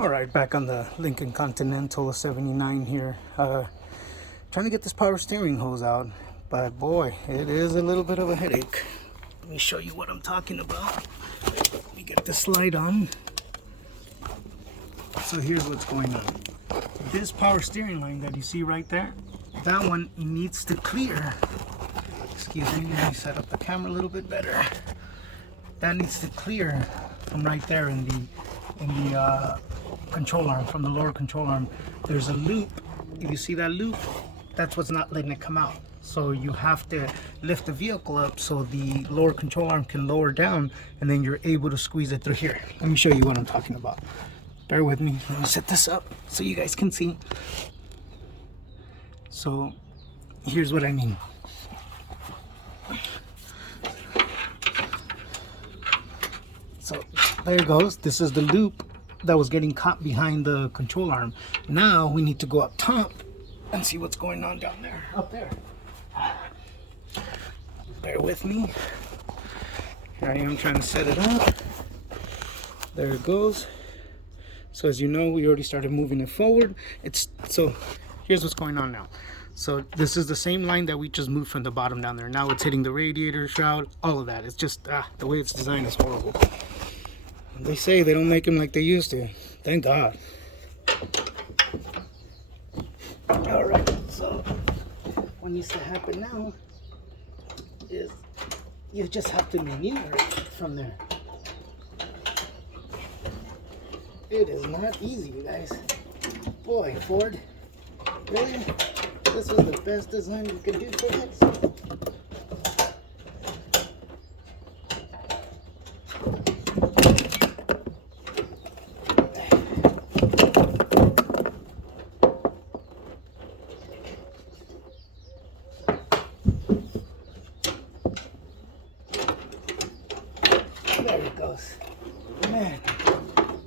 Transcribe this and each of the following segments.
All right, back on the Lincoln Continental 79 here. Trying to get this power steering hose out, but boy, it is a little bit of a headache. Let me show you what I'm talking about. Let me get the slide on. So here's what's going on. This power steering line that you see right there, that one needs to clear. Excuse me, let me set up the camera a little bit better. That needs to clear from right there in the control arm, from the lower control arm. There's a loop. If you see that loop, that's what's not letting it come out. So you have to lift the vehicle up so the lower control arm can lower down, and then you're able to squeeze it through here. Let me show you what I'm talking about. Bear with me. Let me set this up so you guys can see. So here's what I mean. So there it goes. This is the loop that was getting caught behind the control arm. Now we need to go up top and see what's going on down there, up there. Bear with me. Here I am trying to set it up. There it goes. So as you know, we already started moving it forward. So here's what's going on now. So this is the same line that we just moved from the bottom down there. Now it's hitting the radiator shroud, all of that. It's just, the way it's designed is horrible. They say they don't make them like they used to. Thank God. All right, so what needs to happen now is you just have to maneuver it from there. It is not easy, you guys. Boy, Ford, really? This was the best design you could do for this? There it goes. Man,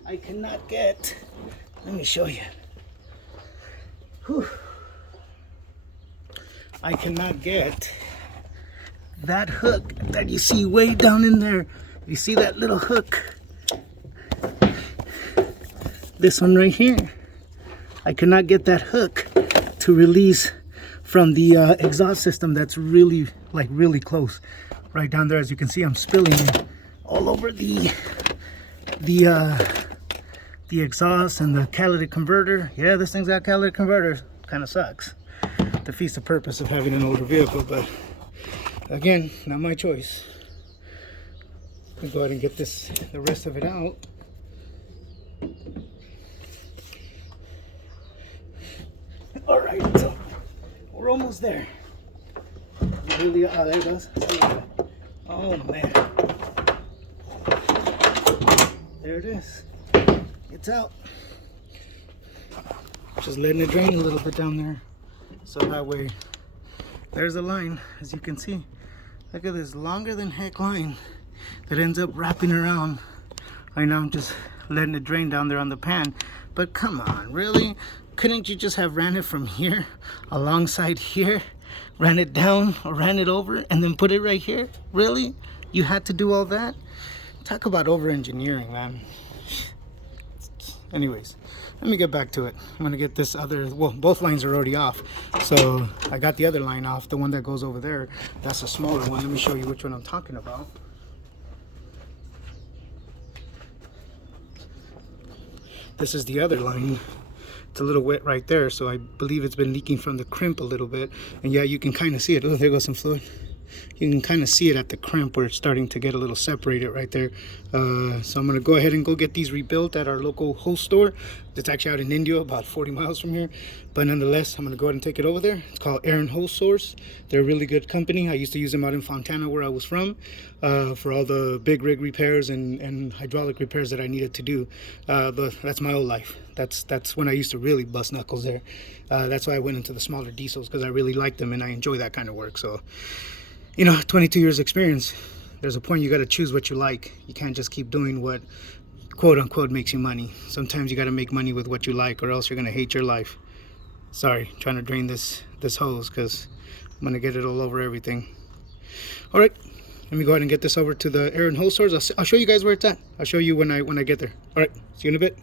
I cannot get, let me show you. Whew. I cannot get that hook that you see way down in there. You see that little hook? This one right here. I cannot get that hook to release from the exhaust system. That's really, like really close. Right down there, as you can see, I'm spilling all over the exhaust and the catalytic converter. Yeah, this thing's got catalytic converters. Kind of sucks. Defeats the purpose of having an older vehicle, but again, not my choice. I'll go ahead and get the rest of it out. All right, so we're almost there. Really, there it goes. Oh man, there it is. It's out. Just letting it drain a little bit down there. So that way, there's a line, as you can see. Look at this longer than heck line that ends up wrapping around. Right now I'm just letting it drain down there on the pan. But come on, really? Couldn't you just have ran it from here, alongside here, ran it down or ran it over and then put it right here? Really? You had to do all that? Talk about over-engineering, man. Anyways, let me get back to it. I'm gonna get this other, well, both lines are already off. So I got the other line off, the one that goes over there. That's a smaller one. Let me show you which one I'm talking about. This is the other line. It's a little wet right there, so I believe it's been leaking from the crimp a little bit. And yeah, you can kind of see it. Oh, there goes some fluid. You can kind of see it at the crimp where it's starting to get a little separated right there. So I'm going to go ahead and go get these rebuilt at our local hose store. It's actually out in India, about 40 miles from here. But nonetheless, I'm going to go ahead and take it over there. It's called Aaron Hose Source. They're a really good company. I used to use them out in Fontana, where I was from, for all the big rig repairs and hydraulic repairs that I needed to do. But that's my old life. That's when I used to really bust knuckles there. That's why I went into the smaller diesels, because I really like them and I enjoy that kind of work. So, you know, 22 years experience, there's a point you got to choose what you like. You can't just keep doing what quote unquote makes you money. Sometimes you got to make money with what you like, or else you're going to hate your life. Sorry, trying to drain this hose because I'm going to get it all over everything. All right, let me go ahead and get this over to the Aaron Hose Source. I'll show you guys where it's at. I'll show you when I get there. All right, see you in a bit.